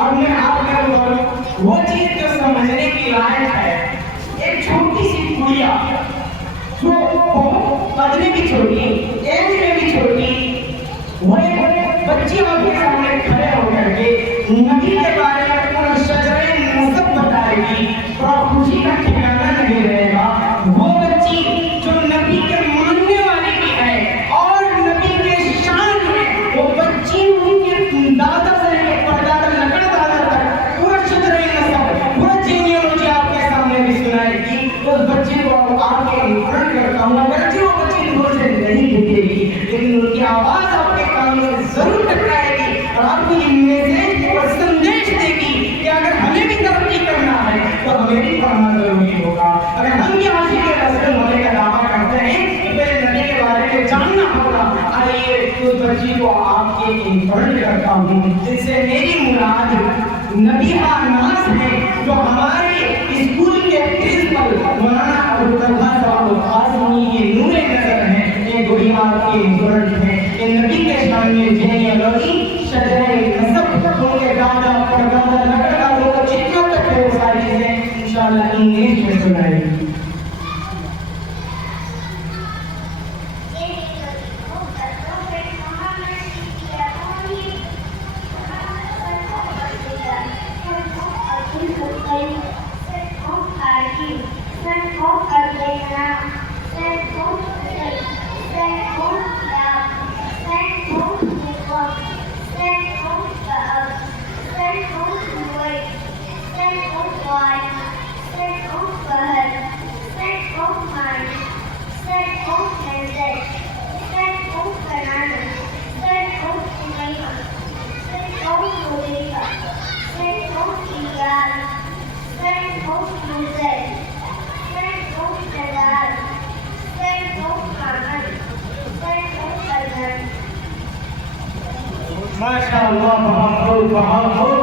अब मैं आपको बोलूं वो चीज जो समझने की लायक है, एक छोटी सी गुड़िया जो पढ़ने भी छोटी, एज में भी छोटी, वो एक बच्ची आपके सामने खड़े होकर के नबी के बारे में पूरा शजरे नसब बताएगी, और खुशी का ठिकाना नहीं रहेगा। वो बच्ची जो नबी के मानने वाली भी है और नबी के शान में, वो बच्ची उनके दादा से लेकर परदादा लकड़ दादा तक पूरा शजरे नसब, पूरा जीनियोलॉजी आपके सामने भी सुनाएगी। उस बच्ची को आपके अनुकरण करता हूँ, अगरचे वो बच्ची दूर से नहीं दिखेगी, लेकिन उनकी आवाज आपके कान में जरूर टकराएगी और आपको मैसेज और संदेश देगी कि अगर हमें भी तरक्की करना है तो हमें भी पढ़ना जरूरी होगा। अगर हम भी आशिक रसूल होने का दावा करते हैं तो पहले नबी के बारे में जानना होगा। आइए उस बच्ची को आपके अनुकरण करता हूँ, जिससे मेरी मुराद नबीहा नास है, जो हमारे स्कूल के प्रिंसिपल मौलाना अबू तलहा साहब खासमी के नूरे नजर हैं। ये गुड़िया के अनुकरण है, ये नबी के शान में जीनियोलॉजी, शजरे नसब, उनके दादा परदादा लकड़दादों को जितना तक है वो सारी चीजें इंशाअल्लाह इंग्लिश में सुनाएगी। माशाअल्लाह, बहुत